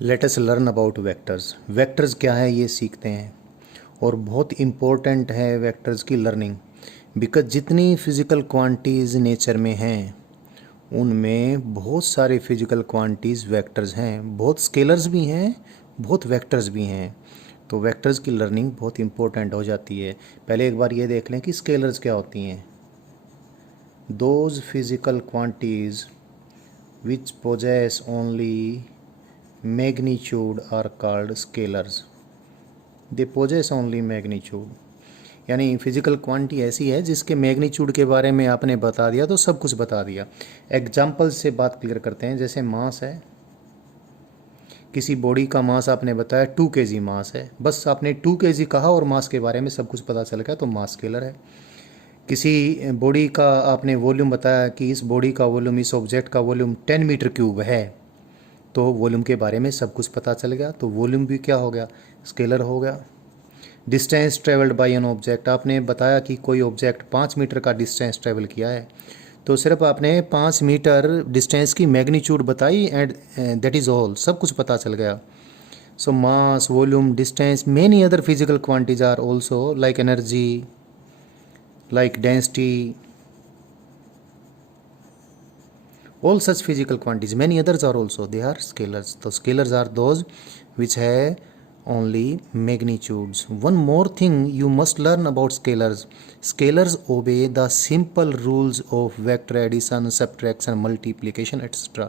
Let us learn about vectors. Vectors क्या है ये सीखते हैं और बहुत इम्पोर्टेंट है वेक्टर्स की लर्निंग। बिकॉज जितनी फिज़िकल क्वांटिटीज़ नेचर में हैं उनमें बहुत सारे फिज़िकल क्वांटिटीज़ वेक्टर्स हैं, बहुत स्केलर्स भी हैं, बहुत वेक्टर्स भी हैं। तो वेक्टर्स की लर्निंग बहुत इम्पोर्टेंट हो जाती है। पहले एक बार ये देख लें कि स्केलर्स क्या होती हैं। Those physical quantities which possess only magnitude are called scalars. They possess only magnitude, यानी फिजिकल क्वांटिटी ऐसी है जिसके मैग्नीट्यूड के बारे में आपने बता दिया तो सब कुछ बता दिया। एग्जाम्पल से बात क्लियर करते हैं। जैसे मास है, किसी बॉडी का मास आपने बताया 2 kg मास है, बस आपने 2 kg कहा और मास के बारे में सब कुछ पता चल गया तो मास स्केलर है। किसी बॉडी का आपने वॉल्यूम बताया कि इस बॉडी का वॉल्यूम, इस ऑब्जेक्ट का वॉल्यूम 10 मीटर क्यूब है, तो वॉल्यूम के बारे में सब कुछ पता चल गया तो वॉल्यूम भी क्या हो गया, स्केलर हो गया। Distance travelled by an object, आपने बताया कि कोई ऑब्जेक्ट 5 मीटर का डिस्टेंस ट्रेवल किया है, तो सिर्फ आपने 5 मीटर डिस्टेंस की मैग्नीट्यूड बताई एंड दैट इज़ ऑल, सब कुछ पता चल गया। So mass, volume, distance, many other physical quantities are also like energy, like density, all such physical quantities, many others are also, they are scalars. So scalars are those which have only magnitudes. One more thing you must learn about scalars. Scalars obey the simple rules of vector addition, subtraction, multiplication, etc.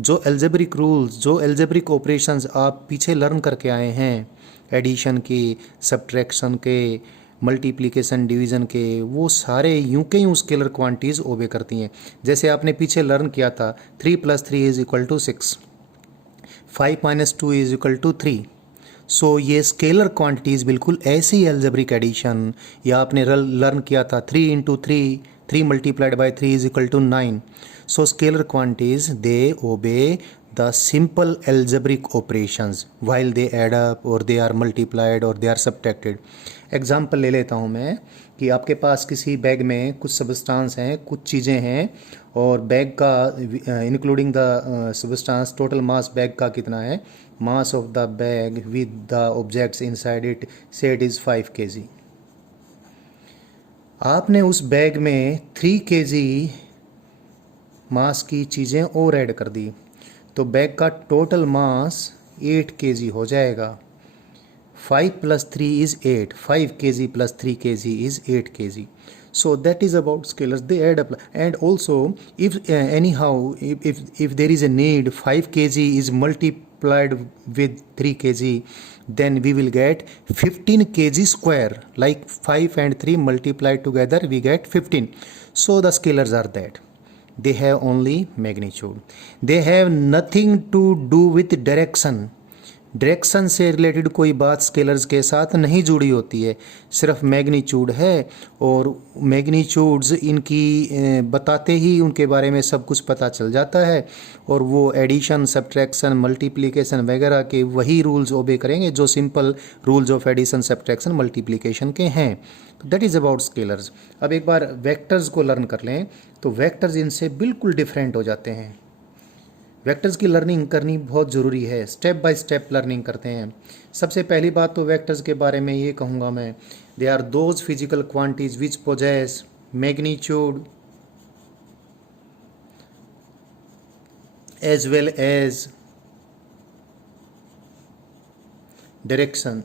जो algebraic rules, जो algebraic operations आप पीछे learn करके आए हैं, addition के, subtraction के, multiplication, division के, वो सारे यूं के यूं स्केलर क्वांटिटीज़ ओबे करती हैं। जैसे आपने पीछे लर्न किया था 3 + 3 = 6, 5 - 2 = 3। सो ये स्केलर क्वांटिटीज़ बिल्कुल ऐसे ही अलजेब्रिक एडिशन, या आपने लर्न किया था 3 × 3, 3 × 3 = 9। सो स्केलर क्वांटिटीज़ दे ओबे the simple algebraic operations while they add up or they are multiplied or they are subtracted. Example ले लेता हूँ मैं कि आपके पास किसी बैग में कुछ सब्सटेंस हैं, कुछ चीज़ें हैं, और बैग का including the substance total mass bag का कितना है, mass of the bag with the objects inside it से इट इज़ 5 kg। आपने उस बैग में 3 kg मास की चीज़ें और ऐड कर दी तो बैग का टोटल मास 8 kg हो जाएगा। 5 + 3 is 8, 5 kg + 3 kg is 8 kg. So that is about scalars, they add up. And also if anyhow if there is a need 5 kg is multiplied with 3 kg, then we will get 15 kg square, like 5 and 3 multiplied together we get 15. So the scalars are that. They have only magnitude. They have nothing to do with direction. Direction से related कोई बात scalars के साथ नहीं जुड़ी होती है, सिर्फ मैग्नीट्यूड है, और मैग्नीट्यूड्स इनकी बताते ही उनके बारे में सब कुछ पता चल जाता है, और वो एडिशन, सब्ट्रैक्शन, मल्टीप्लिकेशन वगैरह के वही रूल्स ओबे करेंगे जो simple rules of addition, subtraction, multiplication के हैं। तो दैट इज़ अबाउट स्केलर्स। अब एक बार वेक्टर्स को लर्न कर लें तो वेक्टर्स इनसे बिल्कुल डिफरेंट हो जाते हैं। वेक्टर्स की लर्निंग करनी बहुत ज़रूरी है, स्टेप बाय स्टेप लर्निंग करते हैं। सबसे पहली बात तो वेक्टर्स के बारे में ये कहूँगा मैं, they are those physical quantities which possess magnitude as well as direction.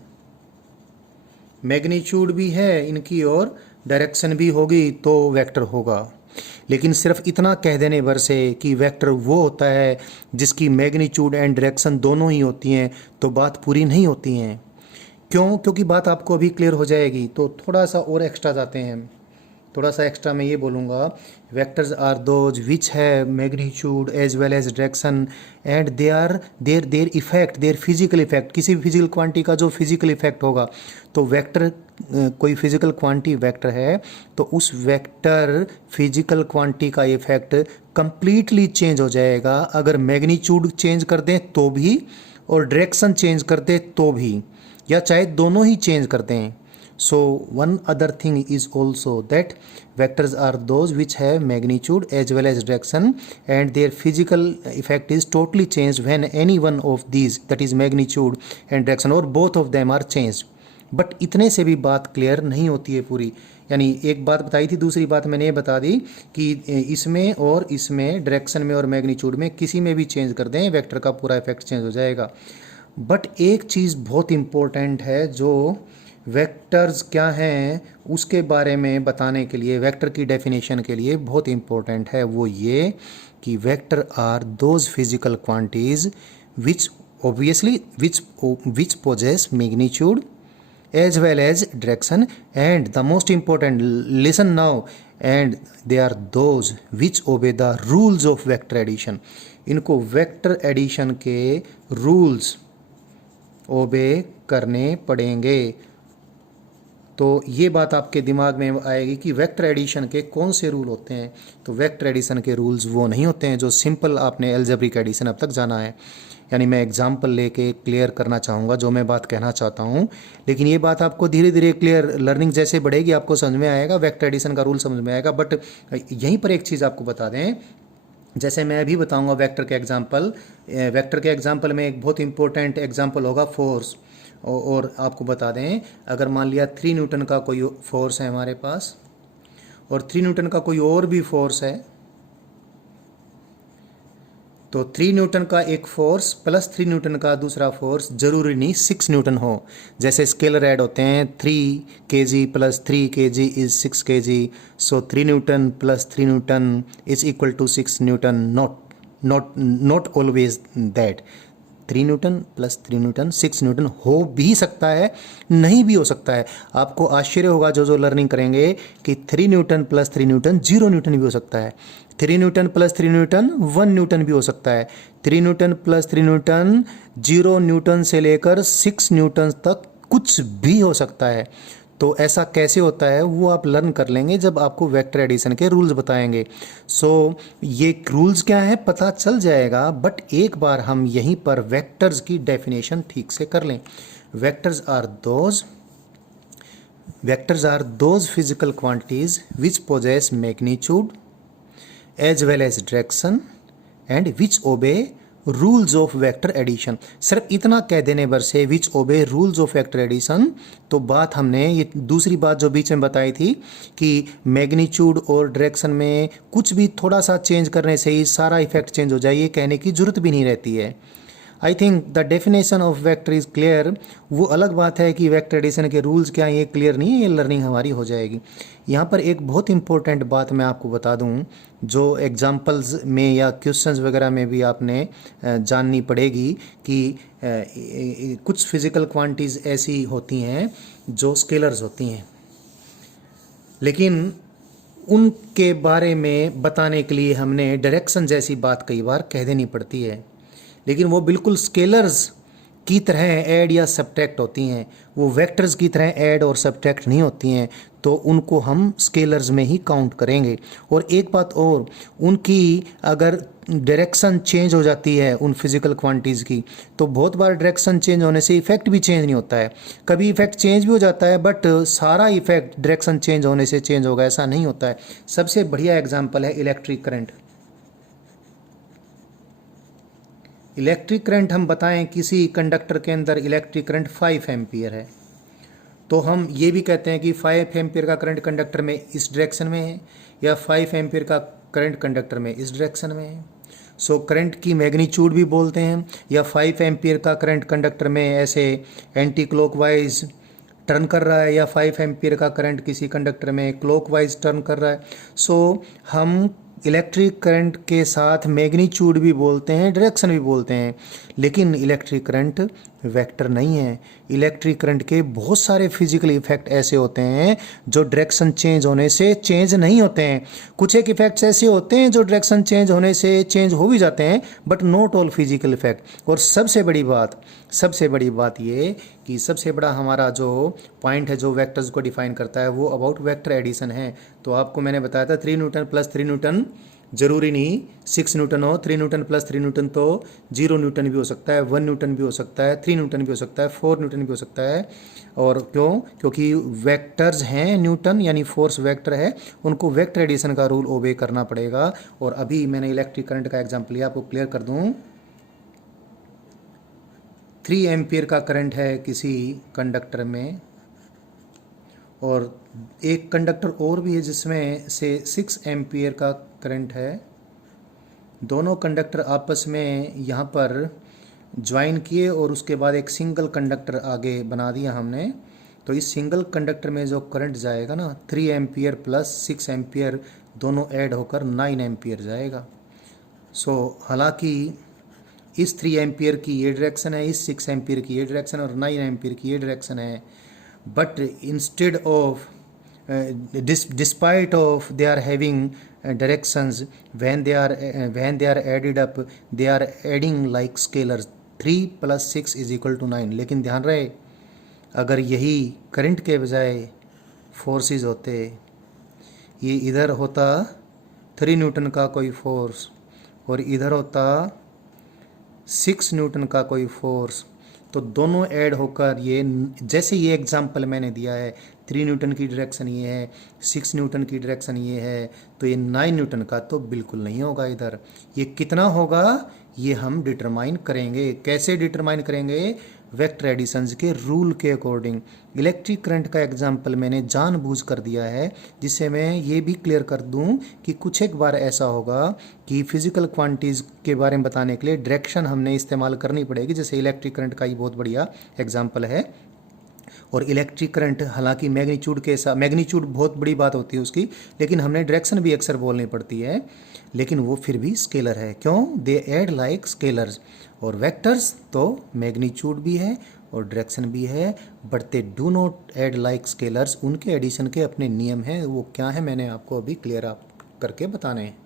Magnitude भी है इनकी और डायरेक्शन भी होगी तो वेक्टर होगा। लेकिन सिर्फ इतना कह देने भर से कि वेक्टर वो होता है जिसकी मैग्नीट्यूड एंड डायरेक्शन दोनों ही होती हैं तो बात पूरी नहीं होती हैं। क्यों? क्योंकि बात आपको अभी क्लियर हो जाएगी। तो थोड़ा सा और एक्स्ट्रा जाते हैं। थोड़ा सा एक्स्ट्रा मैं ये बोलूँगा, वेक्टर्स आर दोज विच है magnitude as well as direction and they are their effect, their physical effect. किसी भी फिजिकल क्वांटिटी का जो फिजिकल इफेक्ट होगा, तो वेक्टर कोई फिजिकल क्वांटिटी वेक्टर है तो उस वेक्टर फिजिकल क्वांटिटी का इफेक्ट कंप्लीटली चेंज हो जाएगा अगर मैग्नीट्यूड चेंज कर दें तो भी और डायरेक्शन चेंज कर दें तो भी, या चाहे दोनों ही चेंज कर दें। So one other thing is also that vectors are those which have magnitude as well as direction, and their physical effect is totally changed when any one of these, that is magnitude and direction, or both of them are changed. But इतने से भी बात clear नहीं होती है पूरी, यानी एक बात बताई थी, दूसरी बात मैंने ये बता दी कि इसमें और इसमें डायरेक्शन में और मैग्नीट्यूड में किसी में भी चेंज कर दें वेक्टर का पूरा इफेक्ट चेंज हो जाएगा। बट एक चीज़ बहुत इम्पोर्टेंट है जो वेक्टर्स क्या हैं उसके बारे में बताने के लिए, वेक्टर की डेफिनेशन के लिए बहुत इम्पोर्टेंट है, वो ये कि vector are those physical quantities which obviously which possess magnitude as well as direction, and the most important, listen now, and they are those which obey the rules of vector addition. इनको vector addition के rules ओबे करने पड़ेंगे। तो ये बात आपके दिमाग में आएगी कि वेक्टर एडिशन के कौन से रूल होते हैं। तो वेक्टर एडिशन के रूल्स वो नहीं होते हैं जो सिंपल आपने अलजेब्रिक एडिशन अब तक जाना है, यानी मैं एग्जांपल लेके क्लियर करना चाहूँगा जो मैं बात कहना चाहता हूँ, लेकिन ये बात आपको धीरे धीरे क्लियर, लर्निंग जैसे बढ़ेगी आपको समझ में आएगा, वेक्टर एडिशन का रूल समझ में आएगा। बट यहीं पर एक चीज़ आपको बता दें, जैसे मैं अभी बताऊँगा वेक्टर के एग्जाम्पल में एक बहुत इंपॉर्टेंट एग्जाम्पल होगा फोर्स, और आपको बता दें अगर मान लिया 3 न्यूटन का कोई फोर्स है हमारे पास और 3 न्यूटन का कोई और भी फोर्स है, तो 3 न्यूटन का एक फोर्स प्लस 3 न्यूटन का दूसरा फोर्स जरूरी नहीं 6 न्यूटन हो। जैसे स्केलर ऐड होते हैं 3 kg plus 3 kg is 6 kg, so 3 newton plus 3 newton is equal to 6 newton. Not always that 3 newton plus 3 newton 6 newton हो भी सकता है, नहीं भी हो सकता है। आपको आश्चर्य होगा जो लर्निंग करेंगे कि 3 न्यूटन प्लस 3 न्यूटन 0 न्यूटन भी हो सकता है, 3 न्यूटन प्लस 3 न्यूटन 1 न्यूटन भी हो सकता है, 3 न्यूटन प्लस 3 न्यूटन 0 न्यूटन से लेकर 6 न्यूटन तक कुछ भी हो सकता है। तो ऐसा कैसे होता है वो आप लर्न कर लेंगे जब आपको वेक्टर एडिशन के रूल्स बताएंगे। सो ये रूल्स क्या है पता चल जाएगा, बट एक बार हम यहीं पर वेक्टर्स की डेफिनेशन ठीक से कर लें। Vectors are those physical quantities which possess magnitude as well as direction and which obey rules of vector addition. सिर्फ इतना कह देने भर से विच obey rules of vector addition, तो बात हमने ये दूसरी बात जो बीच में बताई थी कि मैग्नीट्यूड और डायरेक्शन में कुछ भी थोड़ा सा चेंज करने से ही सारा इफेक्ट चेंज हो जाए, ये कहने की जरूरत भी नहीं रहती है। I think the definition of vector is clear. वो अलग बात है कि वेक्टर एडिशन के रूल्स क्या हैं ये क्लियर नहीं है, ये लर्निंग हमारी हो जाएगी। यहाँ पर एक बहुत इंपॉर्टेंट बात मैं आपको बता दूँ जो एग्जाम्पल्स में या क्वेश्चंस वगैरह में भी आपने जाननी पड़ेगी कि कुछ फिज़िकल क्वांटिटीज़ ऐसी होती हैं जो स्केलर्स होती हैं, लेकिन उनके बारे में बताने के लिए हमने डायरेक्शन जैसी बात कई बार कह देनी पड़ती है, लेकिन वो बिल्कुल स्केलर्स की तरह ऐड या सब्ट्रैक्ट होती हैं, वो वेक्टर्स की तरह ऐड और सब्ट्रैक्ट नहीं होती हैं, तो उनको हम स्केलर्स में ही काउंट करेंगे। और एक बात और, उनकी अगर डायरेक्शन चेंज हो जाती है उन फिजिकल क्वांटिटीज़ की, तो बहुत बार डायरेक्शन चेंज होने से इफेक्ट भी चेंज नहीं होता है। कभी इफेक्ट चेंज भी हो जाता है बट सारा इफेक्ट डायरेक्शन चेंज होने से चेंज होगा ऐसा नहीं होता है। सबसे बढ़िया एग्जाम्पल है इलेक्ट्रिक करंट। इलेक्ट्रिक करंट हम बताएं किसी कंडक्टर के अंदर इलेक्ट्रिक करंट 5 एम्पियर है, तो हम ये भी कहते हैं कि 5 एम्पियर का करंट कंडक्टर में इस डायरेक्शन में है या 5 एम्पियर का करंट कंडक्टर में इस डायरेक्शन में है। सो करंट की मैग्नीट्यूड भी बोलते हैं, या 5 एम्पियर का करंट कंडक्टर में ऐसे एंटी क्लॉकवाइज टर्न कर रहा है या 5 एम्पियर का करंट किसी कंडक्टर में क्लॉकवाइज टर्न कर रहा है। सो हम इलेक्ट्रिक करंट के साथ मैग्नीट्यूड भी बोलते हैं, डायरेक्शन भी बोलते हैं, लेकिन इलेक्ट्रिक करंट वेक्टर नहीं है। इलेक्ट्रिक करंट के बहुत सारे फिजिकल इफेक्ट ऐसे होते हैं जो डायरेक्शन चेंज होने से चेंज नहीं होते हैं। कुछ एक इफेक्ट्स ऐसे होते हैं जो डायरेक्शन चेंज होने से चेंज हो भी जाते हैं, but not all physical effect. और सबसे बड़ी बात ये कि सबसे बड़ा हमारा जो पॉइंट है जो वेक्टर्स को डिफाइन करता है वो अबाउट वेक्टर एडिशन है। तो आपको मैंने बताया था 3 न्यूटन प्लस 3 न्यूटन ज़रूरी नहीं 6 न्यूटन हो, 3 न्यूटन प्लस 3 न्यूटन तो 0 न्यूटन भी हो सकता है, 1 न्यूटन भी हो सकता है, 3 न्यूटन भी हो सकता है, 4 न्यूटन भी हो सकता है। और क्यों? क्योंकि वेक्टर्स हैं न्यूटन, यानी फोर्स वेक्टर है, उनको वेक्टर एडिशन का रूल ओबे करना पड़ेगा। और अभी मैंने इलेक्ट्रिक करंट का एग्जाम्पल लिया, आपको क्लियर कर दूँ। 3 एम्पियर का करंट है किसी कंडक्टर में, और एक कंडक्टर और भी है जिसमें से 6 एम्पियर का करंट है। दोनों कंडक्टर आपस में यहाँ पर ज्वाइन किए और उसके बाद एक सिंगल कंडक्टर आगे बना दिया हमने। तो इस सिंगल कंडक्टर में जो करंट जाएगा ना, 3 एम्पियर प्लस 6 एम्पियर दोनों ऐड होकर 9 एम्पियर जाएगा। हालांकि इस 3 एम्पियर की ये डायरेक्शन है, इस 6 एम्पियर की ये डायरेक्शन और 9 एम्पियर की ये डायरेक्शन है। But instead of despite of they are having directions, when they are added up, they are adding like scalars, 3 + 6 = 9। लेकिन ध्यान रहे, अगर यही करंट के बजाय फोर्सेस होते, ये इधर होता 3 न्यूटन का कोई फोर्स और इधर होता 6 न्यूटन का कोई फोर्स, तो दोनों ऐड होकर ये, जैसे ये एग्जांपल मैंने दिया है, 3 न्यूटन की डायरेक्शन ये है, 6 न्यूटन की डायरेक्शन ये है, तो ये 9 न्यूटन का तो बिल्कुल नहीं होगा इधर। ये कितना होगा ये हम डिटरमाइन करेंगे। कैसे डिटरमाइन करेंगे? वेक्टर एडिशंस के रूल के अकॉर्डिंग। इलेक्ट्रिक करंट का एग्जाम्पल मैंने जानबूझ कर दिया है, जिससे मैं ये भी क्लियर कर दूं कि कुछ एक बार ऐसा होगा कि फिजिकल क्वांटिटीज़ के बारे में बताने के लिए डायरेक्शन हमने इस्तेमाल करनी पड़ेगी। जैसे इलेक्ट्रिक करंट का ये बहुत बढ़िया एग्जाम्पल है। और इलेक्ट्रिक करंट हालांकि मैग्नीट्यूड के साथ, मैग्नीट्यूड बहुत बड़ी बात होती है उसकी, लेकिन हमने डायरेक्शन भी अक्सर बोलनी पड़ती है, लेकिन वो फिर भी स्केलर है। क्यों? They add like scalars. और वेक्टर्स तो मैग्नीट्यूड भी है और डायरेक्शन भी है, but they do not add like scalars. उनके एडिशन के अपने नियम हैं, वो क्या है मैंने आपको अभी क्लियर आप करके बताने हैं।